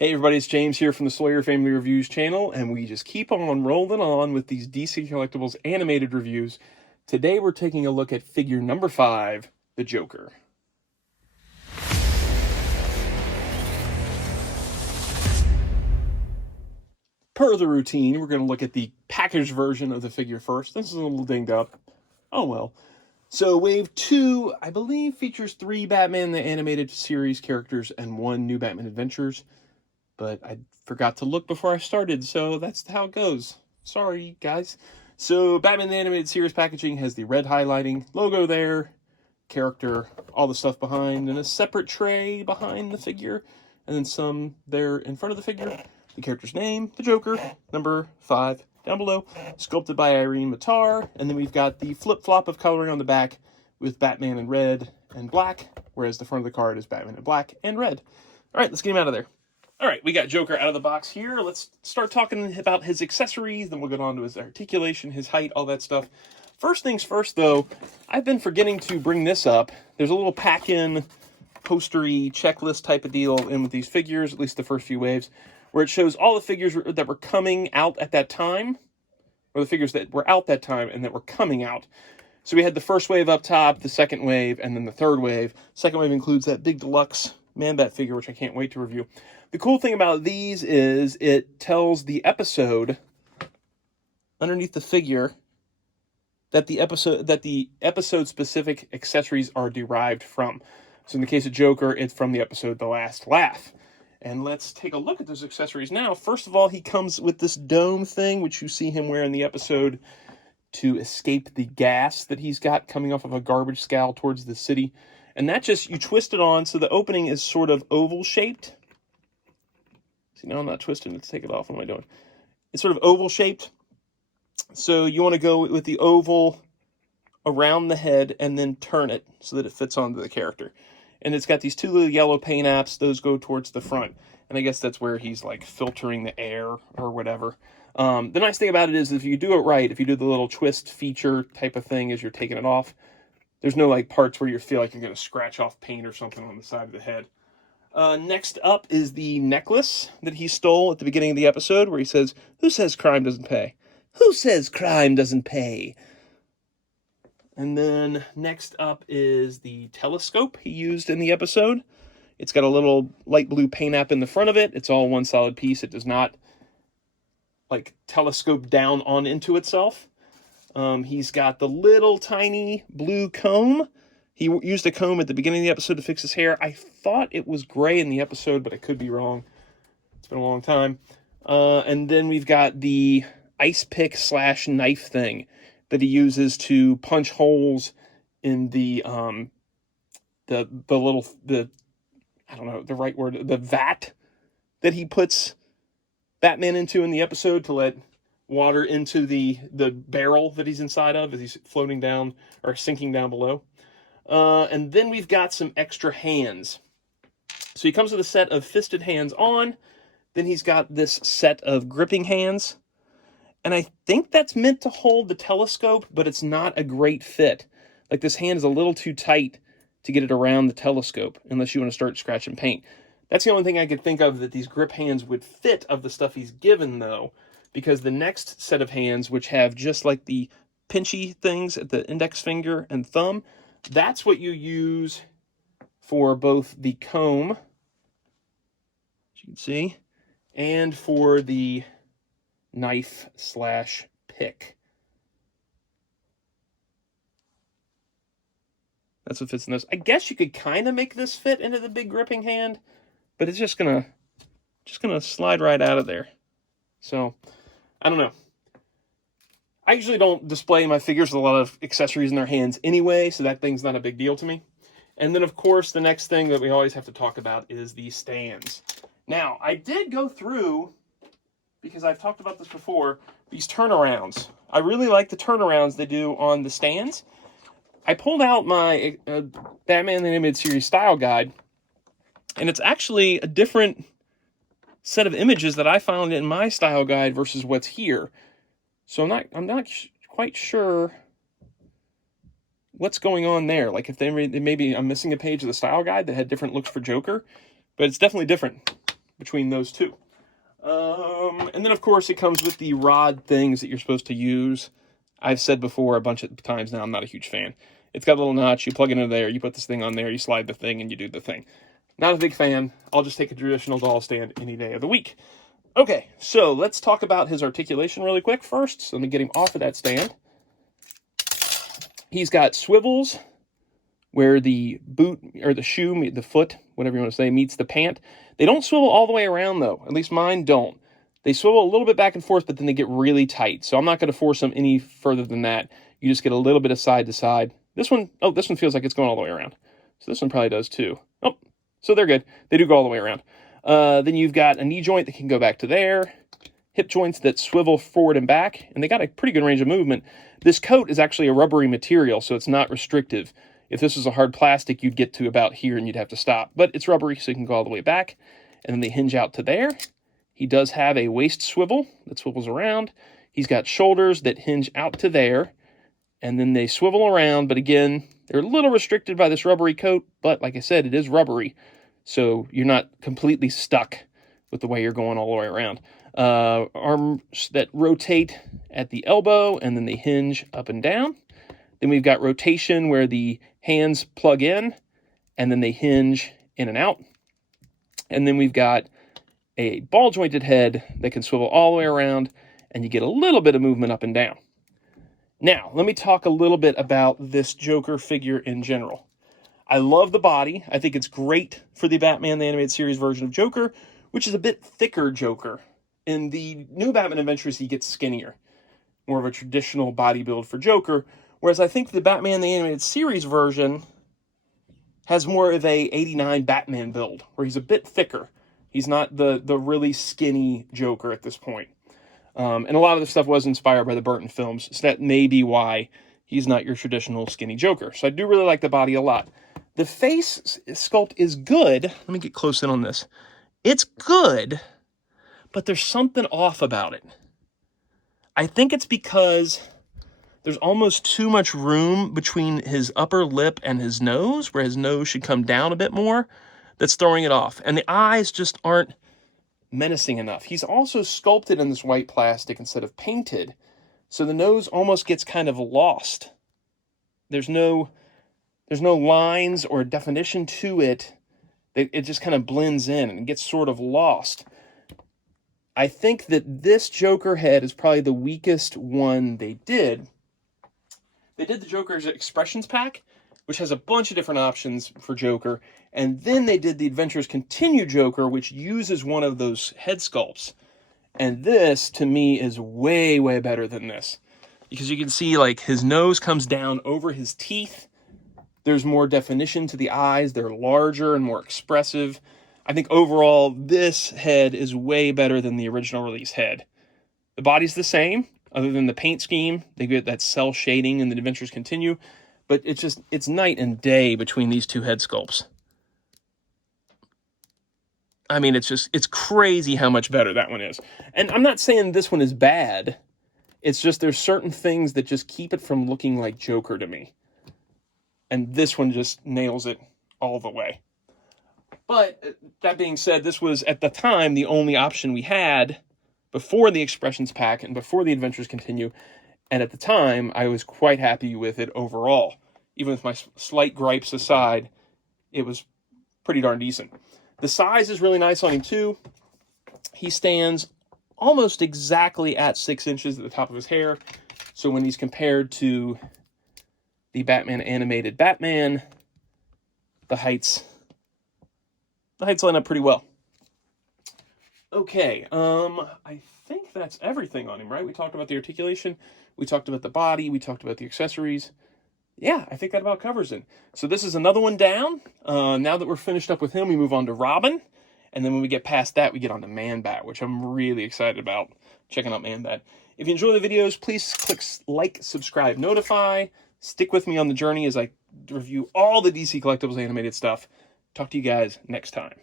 Hey everybody, it's James here from the Sawyer Family Reviews channel, and we just keep on rolling on with these DC Collectibles animated reviews. Today we're taking a look at figure number 5, the Joker. Per the routine, we're going to look at the packaged version of the figure first. This is a little dinged up. Oh well. So Wave 2, I believe, features 3 Batman the Animated Series characters and 1 New Batman Adventures. But I forgot to look before I started, so that's how it goes. Sorry, guys. So Batman the Animated Series packaging has the red highlighting, logo there, character, all the stuff behind, and a separate tray behind the figure, and then some there in front of the figure. The character's name, the Joker, number 5, down below, sculpted by Irene Matar, and then we've got the flip-flop of coloring on the back with Batman in red and black, whereas the front of the card is Batman in black and red. All right, let's get him out of there. All right, we got Joker out of the box here. Let's start talking about his accessories, then we'll get on to his articulation, his height, all that stuff. First things first, though, I've been forgetting to bring this up. There's a little pack-in, postery, checklist type of deal in with these figures, at least the first few waves, where it shows all the figures that were coming out at that time, or the figures that were out that time and that were coming out. So we had the first wave up top, the second wave, and then the third wave. Second wave includes that big deluxe Man-Bat figure, which I can't wait to review. The cool thing about these is it tells the episode underneath the figure that the episode specific accessories are derived from. So in the case of Joker, it's from the episode The Last Laugh. And let's take a look at those accessories now. First of all, he comes with this dome thing, which you see him wear in the episode to escape the gas that he's got coming off of a garbage scow towards the city. And that just, you twist it on, so the opening is sort of oval shaped. See, now I'm not twisting it to take it off. What am I doing? It's sort of oval shaped. So you want to go with the oval around the head and then turn it so that it fits onto the character. And it's got these 2 little yellow paint apps. Those go towards the front. And I guess that's where he's like filtering the air or whatever. The nice thing about it is if you do it right, if you do the little twist feature type of thing as you're taking it off, there's no like parts where you feel like you're going to scratch off paint or something on the side of the head. Next up is the necklace that he stole at the beginning of the episode where he says, "Who says crime doesn't pay? Who says crime doesn't pay?" And then next up is the telescope he used in the episode. It's got a little light blue paint app in the front of it. It's all one solid piece. It does not like telescope down on into itself. He's got the little tiny blue comb. He used a comb at the beginning of the episode to fix his hair. I thought it was gray in the episode, but I could be wrong. It's been a long time. And then we've got the ice pick / knife thing that he uses to punch holes in the I don't know the right word, the vat that he puts Batman into in the episode to let water into the barrel that he's inside of as he's floating down or sinking down below. And then we've got some extra hands. So he comes with a set of fisted hands on. Then he's got this set of gripping hands. And I think that's meant to hold the telescope, but it's not a great fit. Like this hand is a little too tight to get it around the telescope, unless you want to start scratching paint. That's the only thing I could think of that these grip hands would fit of the stuff he's given, though. Because the next set of hands, which have just like the pinchy things at the index finger and thumb, that's what you use for both the comb, as you can see, and for the knife / pick. That's what fits in this. I guess you could kind of make this fit into the big gripping hand, but it's just gonna slide right out of there. So, I don't know. I usually don't display my figures with a lot of accessories in their hands anyway, so that thing's not a big deal to me. And then, of course, the next thing that we always have to talk about is the stands. Now, I did go through, because I've talked about this before, these turnarounds. I really like the turnarounds they do on the stands. I pulled out my Batman the Animated Series style guide, and it's actually a different set of images that I found in my style guide versus what's here. So I'm not quite sure what's going on there. Like if maybe I'm missing a page of the style guide that had different looks for Joker, but it's definitely different. between those two. And then, of course, it comes with the rod things that you're supposed to use. I've said before a bunch of times now, I'm not a huge fan. It's got a little notch. You plug it into there. You put this thing on there. You slide the thing, and you do the thing. Not a big fan. I'll just take a traditional doll stand any day of the week. Okay, so let's talk about his articulation really quick first. So let me get him off of that stand. He's got swivels where the boot, or the shoe, the foot, whatever you want to say, meets the pant. They don't swivel all the way around, though. At least mine don't. They swivel a little bit back and forth, but then they get really tight. So I'm not going to force them any further than that. You just get a little bit of side to side. This one, oh, this one feels like it's going all the way around. So this one probably does too. Oh, so they're good. They do go all the way around. Then you've got a knee joint that can go back to there. Hip joints that swivel forward and back. And they got a pretty good range of movement. This coat is actually a rubbery material, so it's not restrictive. If this was a hard plastic, you'd get to about here and you'd have to stop. But it's rubbery, so you can go all the way back. And then they hinge out to there. He does have a waist swivel that swivels around. He's got shoulders that hinge out to there. And then they swivel around. But again, they're a little restricted by this rubbery coat. But like I said, it is rubbery. So you're not completely stuck with the way you're going all the way around. Arms that rotate at the elbow. And then they hinge up and down. Then we've got rotation where the hands plug in. And then they hinge in and out. And then we've got a ball-jointed head that can swivel all the way around, and you get a little bit of movement up and down. Now, let me talk a little bit about this Joker figure in general. I love the body. I think it's great for the Batman the Animated Series version of Joker, which is a bit thicker Joker. In the new Batman Adventures, he gets skinnier. More of a traditional body build for Joker, whereas I think the Batman the Animated Series version has more of a 89 Batman build, where he's a bit thicker. He's not the really skinny Joker at this point. And a lot of the stuff was inspired by the Burton films, so that may be why he's not your traditional skinny Joker. So I do really like the body a lot. The face sculpt is good. Let me get close in on this. It's good, but there's something off about it. I think it's because there's almost too much room between his upper lip and his nose, where his nose should come down a bit more. That's throwing it off. And the eyes just aren't menacing enough. He's also sculpted in this white plastic instead of painted, so the nose almost gets kind of lost. There's no lines or definition to it. It just kind of blends in and gets sort of lost. I think that this Joker head is probably the weakest one they did. They did the Joker's Expressions pack, which has a bunch of different options for Joker. And then they did the Adventures Continue Joker, which uses one of those head sculpts. And this, to me, is way, way better than this. Because you can see, like, his nose comes down over his teeth. There's more definition to the eyes. They're larger and more expressive. I think overall, this head is way better than the original release head. The body's the same, other than the paint scheme. They get that cell shading in the Adventures Continue. But it's night and day between these two head sculpts. I mean, it's crazy how much better that one is. And I'm not saying this one is bad. It's just there's certain things that just keep it from looking like Joker to me. And this one just nails it all the way. But that being said, this was, at the time, the only option we had before the Expressions pack and before the Adventures Continue. And at the time, I was quite happy with it overall. Even with my slight gripes aside, it was pretty darn decent. The size is really nice on him, too. He stands almost exactly at 6 inches at the top of his hair. So when he's compared to the Batman animated Batman, the heights line up pretty well. Okay, I think that's everything on him, right? We talked about the articulation, we talked about the body, we talked about the accessories. Yeah, I think that about covers it. So this is another one down. Now that we're finished up with him, we move on to Robin. And then when we get past that, we get on to Man-Bat, which I'm really excited about checking out Man-Bat. If you enjoy the videos, please click like, subscribe, notify. Stick with me on the journey as I review all the DC Collectibles animated stuff. Talk to you guys next time.